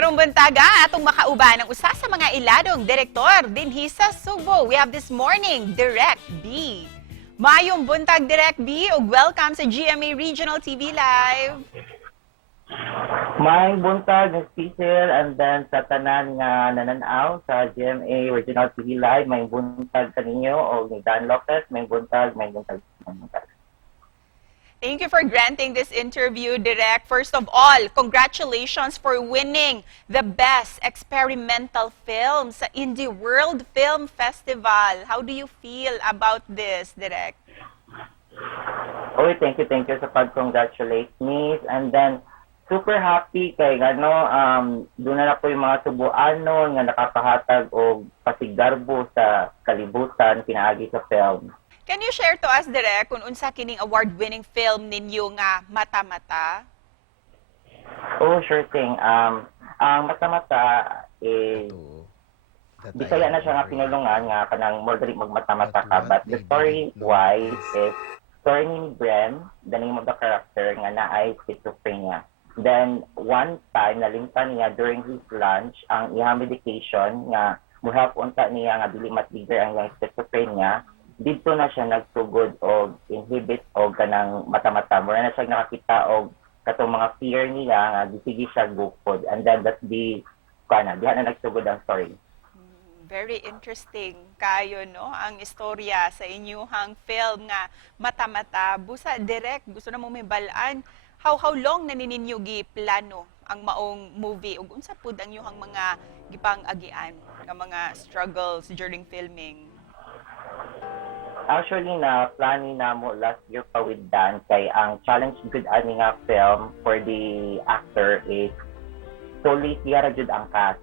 Karong buntaga atong makauban ang usa sa mga iladong direktor dinhi sa Subo. We have this morning Direct B. Mayong buntag Direct B ug welcome sa GMA Regional TV Live. May buntag ng speaker and then sa tanan nga nananaw sa GMA Regional TV Live, may buntag sa ninyo o ni Dan Lopez, may buntag. Thank you for granting this interview, Direct. First of all, congratulations for winning the Best Experimental Film sa Indie World Film Festival. How do you feel about this, Direct? Okay, thank you sa pag-congratulate me. And then, super happy kay doon na po yung mga Subuano nga nakapahatag o pasigarbo sa kalibutan pinaagi sa film. Can you share to us, Direk, kung unsa kining award-winning film ninyo nga Mata-Mata? Oh, sure thing. Ang Mata-Mata is Bisaya na siya nga pinulungan nga kanang more dali magmata-mata ka, but the story-wise is story ni Bren, the name of the character nga naay schizophrenia. Then one time nalimtan niya during his lunch ang iyang medication nga muhap unta niya nga dili matigger ang iyang schizophrenia. Dito na siya nagsugod o inhibit o kanang mata-mata. Mura na siya nakakita o katong mga fear niya nga gisigi siya gukod. And then that's the diha na nagsugod ang story. Very interesting kayo, no? Ang istorya sa inyuhang film nga Mata-Mata. Busa, Direk, gusto na mo may balaan. How long na nininyo plano ang maong movie? Ug unsa pud ang inyuhang mga gipang-agian nga mga struggles during filming? Actually, na-planning na mo last year pa with Dan kay ang challenge good ani nga film for the actor is solely tiyara jud ang cast.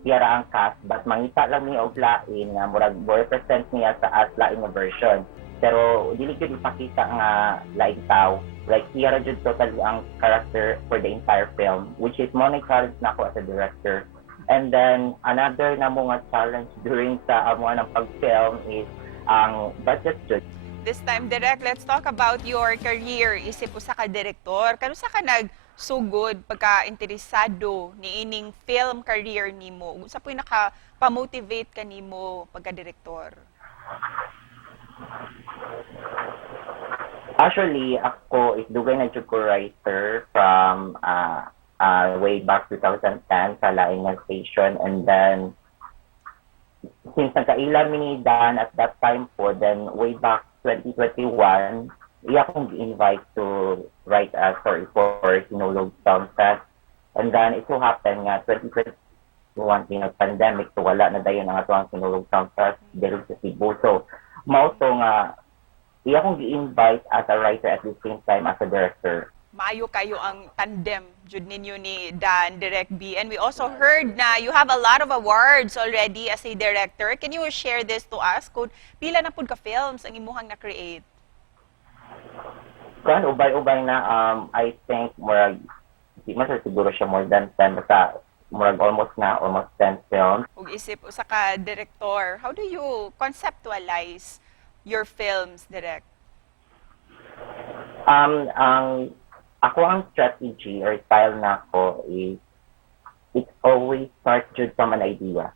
Tiyara ang cast, but mangita lang niya og lain nga murag represent niya sa as lain nga version. Pero dili jud ipakita nga lain tao. Like tiyara jud totally ang character for the entire film, which is mo na challenge na ako as a director. And then another na mo nga challenge during sa amo ng pag-film is ang budget jud. This time, Direk, let's talk about your career. Isip usa ka direktor. Kanusa ka nagsugod pagka-interesado ni ining film career nimo? Unsa po'y naka-motivate ka nimo pagka-direktor? Actually, ako is dugay na jud ko writer from way back 2010 sa laing nga station, and then since nagkaila mi ni Dan at that time po, then way back 2021, iya akong gi-invite to write a story for Sinulog Sound Fest. And then it so happened nga 2021 pinag-pandemic, so wala na dayon ang atong Sinulog Sound Fest dito sa Cebu. So mao to nga iya akong gi-invite as a writer at the same time as a director. Maayo kayo ang tandem jud ninyo ni Dan, Direct B. And we also heard na you have a lot of awards already as a director. Can you share this to us? Kung pila na pud ka films ang imuhang na-create? Kan ubay-ubay na, I think murag di man siguro siya more than 10, basta murag almost 10 films. Ug isip usa ka director, how do you conceptualize your films, Direct? Ako ang strategy or style na ako is it always starts just from an idea.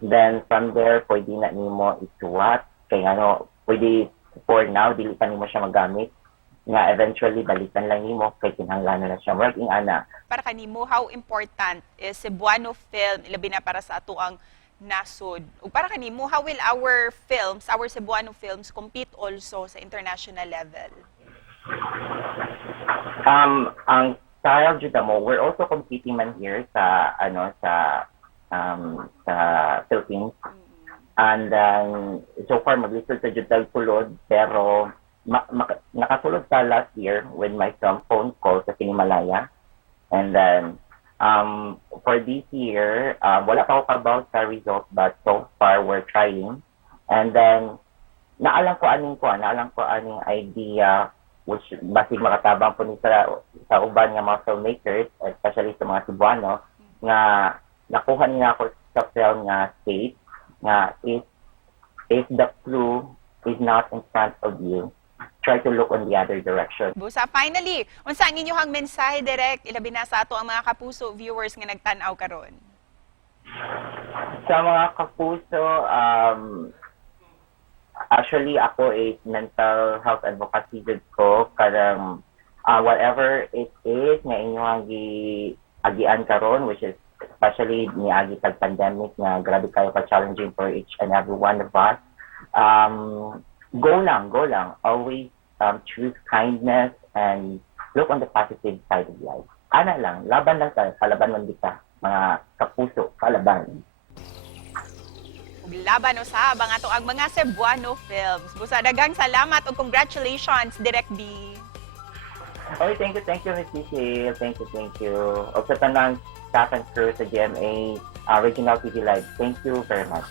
Then from there, pwede na nimo isuwat. Kaya pwede for now, dili pa nimo siya magamit. Nga eventually, balikan lang nimo kay kinahanglan na siya. Working ana. Para kanimo, how important is Cebuano film, ilabi na para sa ato ang nasod? Ug para kanimo, how will our films, our Cebuano films, compete also sa international level? Ang style jud mo, we're also competing man here sa sa Philippines. And then so far maglisod sa jud sulod, pero nakasulod sa last year with my phone call sa Sinimalaya. And then for this year, wala pa ako about sa result, but so far we're trying. And then naalang ko aning idea which basig makatabang po ni sa uban nga mga filmmakers, especially sa mga Cebuano, nga nakuha niya ako sa film nga state, nga if the clue is not in front of you, try to look on the other direction. Busa, finally, unsa ang inyong mensahe direct ilabi na sa ato ang mga kapuso viewers nga nagtan-aw karon? Sa mga kapuso, actually ako is mental health advocacy jud ko kadang whatever it is nga inyong agian karon, which is especially niagi kag pandemic nga grabe kayo ka challenging for each and every one of us. Go lang. Always choose kindness and look on the positive side of life. Ana lang, laban lang tayo, kalaban man kita, mga kapuso, kalaban. Ug laban usab ang ato ang mga Cebuano films. Busa, daghang salamat ug congratulations Direk B. Okay, thank you, Ms. Cecil. Thank you. O sa tanang staff and crew sa GMA Regional TV Live, thank you very much.